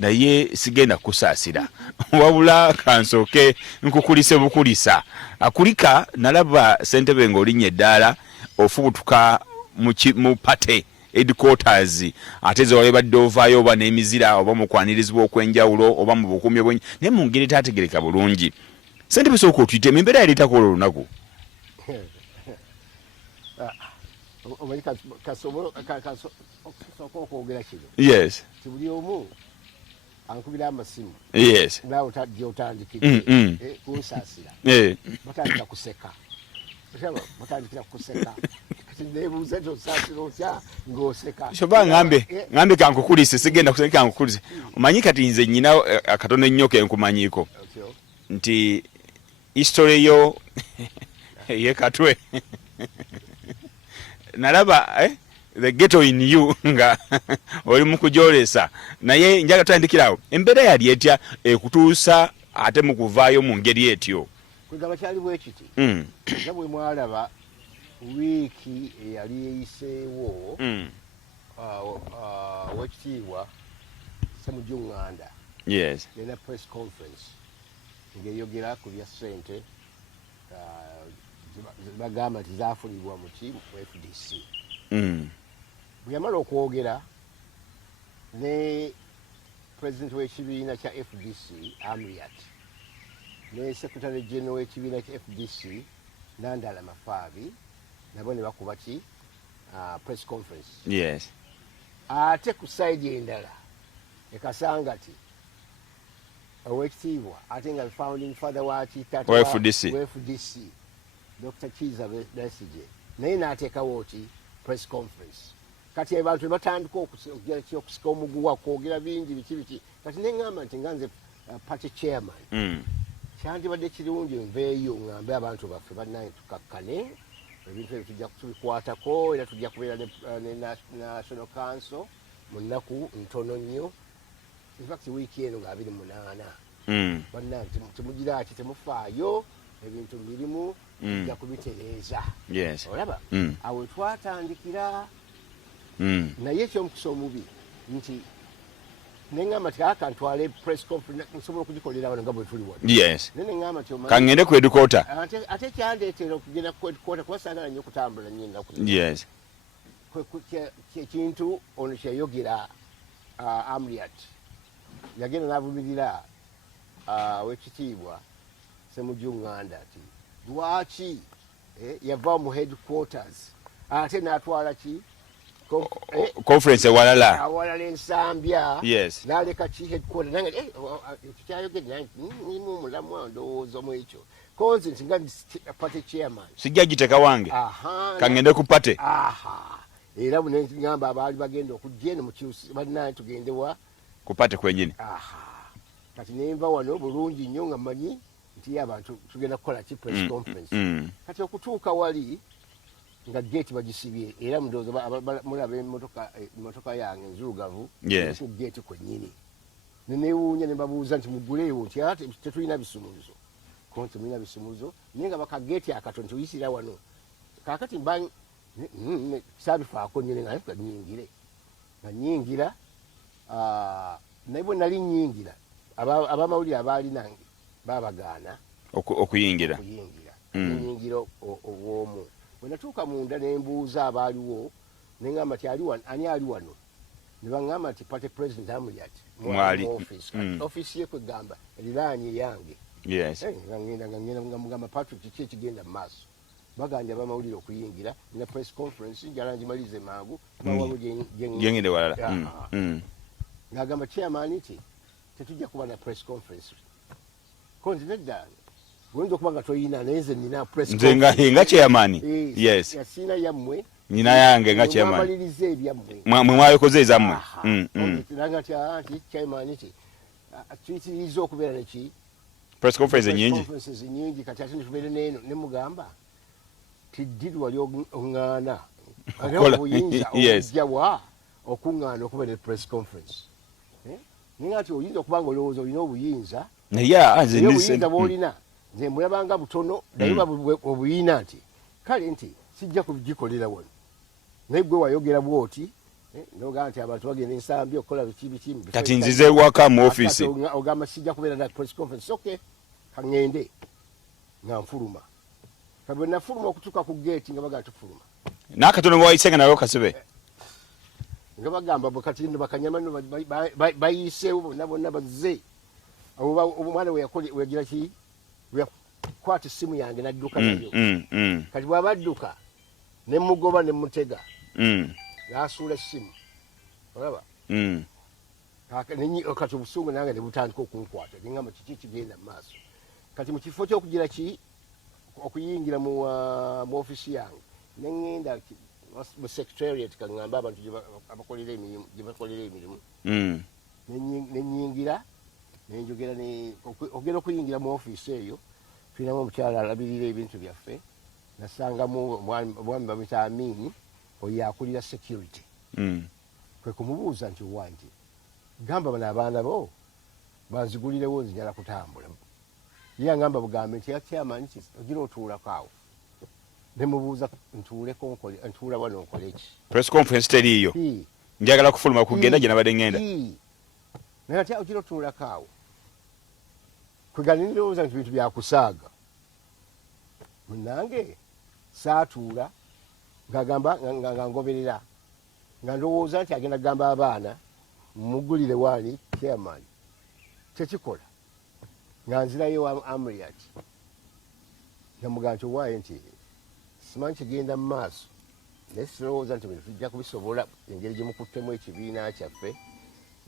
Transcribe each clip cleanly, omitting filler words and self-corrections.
naye sigenda kusaasira wabula kansooke nkukulise bukulisa akulika nalaba ssentebe ng'olinnye eddaala ofubutuka mu pate headquarters ate ze wali badde ovaayo oba n'emizira oba mu kwanirizibwa okw'enjawulo oba mu bukuumi obwenyi naye mu ngeri taategereka bulungi ssentebe sooka otuyite embeera yaleetako olwo olunaku okwogera kino yes buli omu ankubira amasimu yes naawe gyotandikidde kunsaasira batandika kuseka batandikira kuseka nebuuza tosaasira otya ng'oseka soba ngambe kankukulise sigenda kuseka kankukulise omanyi kati nze nnyina akatono ennyo ke nkumanyiiko nti history yo yekatwe nalaba the ghetto in you nga oli mu kujolesa naye njaga tutandikirawo embeera yali etya ekutuusa ate mu kuvaayo mu ngeri etyo kwegaba kyali bwe kiti nga bwe mwalaba wiiki eyali eyiseewo owekitiibwa Ssemujjuŋŋanda yes yalina press conference ng'eyogera ku bya ssente bagamba nti zaafunibwa mu FDC bwe yamala okwogera ne president w'ekibiina kya FDC Amriat ne secretary general w'ekibiina kya FDC Nandala Mafaabi nabo ne bakuba ki press conference yes ate ku side endala ekasangati owekitiibwa ate nga founding father wa FDC Dr. Kiza Besigye naye n'ateekawo ki press conference kati abantu batandika okusika omuguwa kwogera bingi biki kati neŋŋamba nti nga nze party chairman kyandibadde kirungi nveeyo ŋŋambe abantu baffe bannaye tukakkane ebintu ebyo tujja kubikwatako era tujja kubeera ne National Council mu nnaku ntono nnyo infact wiiki eno nga 28 bannaye temugira ki temufaayo ebintu birimu tujja kubitereeza olaba awo twatandikira naye ekyomukisa omubi nti neŋŋamba ti akantwale press conference nsobola okugikolera wano nga bwe tuli wano yes naye neŋŋamba ti kangende ku headquarter ate kyandeetera okugenda ku headquarter kuba saagala nnyo okutambula nnyo ennaku yes kyekintu ono kyeyogera Amriat yagenda n'avumirira w'ekitiibwa Ssemujjuŋŋanda ati lwaki yava mu headquarters ate n'atwala ki conference ewalala ensambya yes n'aleka ki headquarters nange kyayogedde nimu omulamu ndowooza mu ekyo konzi nti nga party chairman sijja giteka wange kangende ku pate era buneŋŋamba abaali bagenda okujja eno mukyusi bannaye tugendewa ku pate kwenyini kati nenva wano bulungi nnyo nga mmanyi nti abantu tugenda kukola ki press conference kati okutuuka wali nga gate bagisibye era mudooza mulaba emmotoka yange enzirugavu ku gate kwennyini nenewuunya ne babuuza nti muguleewo nti ate tetulina bisumuluzo konti mulina bisumuluzo naye nga bakageti akato nti oyisira wano kaakati mba saabifaako nnyo nga nyingira naye bwe nali nyingira abamawulire abaali nange babagaana okuyingira nyingira obwomu bwe natuuka munda ne mbuuza abaaliwo ne ŋŋamba ti ani ali wano ne baŋŋamba nti party president Amriat mwali office ye kwegamba eriraanye yange nga mugamba Patrick kiki ekigenda mu maaso baganja abamawulire okuyingira na press conference njala ngimalize mangu bawabo gyengende walala ng'agamba chairman nti tetujja kuba na press conference konti nedda gwenza okuba nga toyina naye nze nina press conference nga chairman yes yasiina yammwe nina yange nga chairman mwamalirize ebyammwe mwe mwayokoze ezammwe nanga ti chairman nti tuyitiriza okubeera neki press conference nyingi kati ate nitubeere neeno ne mugamba tiddi wali oŋŋaana obuyinza obujjawa okuŋŋaana okuba ne press conference naye ati oyinza okuba nga olowooza olina obuyinza naye obuyinza bw'olina nze mbulabanga butono naye obuyina nti kale nti sijja kugikolera wano naye gwe wayogera bw'oti noga nti abantu bagenda ensambi okukola biki kati nzize waka mu office ogamba sijja kubeera na press conference okay kangende nga nfuluma kabwe nafuluma okutuuka ku gate nga baga tufuluma n'akatono bwayisenga nawe kasebe nga bagamba bwekati bakanyama no bayiseewo bonna bazze omwana weyagira ki weyakwata essimu yange nadduka nayo kati bw'aba adduka ne mugoba ne mutega n'asuula essimu olaba kati obusungu nange ne butandika okunkwata neŋŋamba kiki kigenda mu maaso kati mu kifo ky'okugira ki okuyingira mu ofisi yange neŋŋenda mu secretariat kaŋŋamba abantu gye bakolera emirimu nenyingira nenjogera ogenda okuyingira mu office eyo tulinamu omukyala alabirira ebintu byaffe nasangamu omwami bamwita Amini oyo akulira security kwe kumubuuza nti owanti gamba bano abaana bo banzigulirewo nzijala kutambula ye angamba bugambe nti yakyama nti ogira otuulako awo nemubuuza ntuula wano nkole eki press conference teriiyo njagala kufuluma kugenda gye nabadde ngenda naye ati ogira otuulako awo kwegala nirowooza nti bintu byakusaaga munange saatuula ngagamba nga ngoberera nga ndowooza nti agenda kugamba abaana mugulire waani chairman tekikola nga nzirayo Amriat namugamba nti owaaye nti simanyi kigenda mu maaso naye sirowooza nti bino tujja kubisobola engeri gye mukuttemu ekibiina kyaffe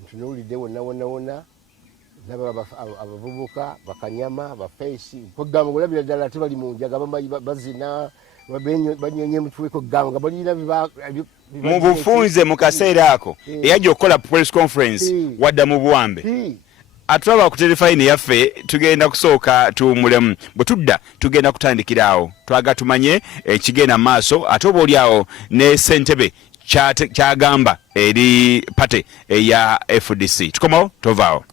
ntunuulidde wonna naba abavubuka bakanyama bafeesi kogamba olabira ddala ate bali mu njaga bazina banyonye mutweko gamba nga balina mu bufunze mu kaseera ako eyajja okukola press conference wadda mu buwambe atulaba ku Terefayina yaffe tugenda kusooka tuwumulemu bwe tudda tugenda kutandikiraawo twaga tumanye ekigenda mu maaso ate oba oliawo ne ssentebe kyagamba eri pate eya FDC tukomawo tovaawo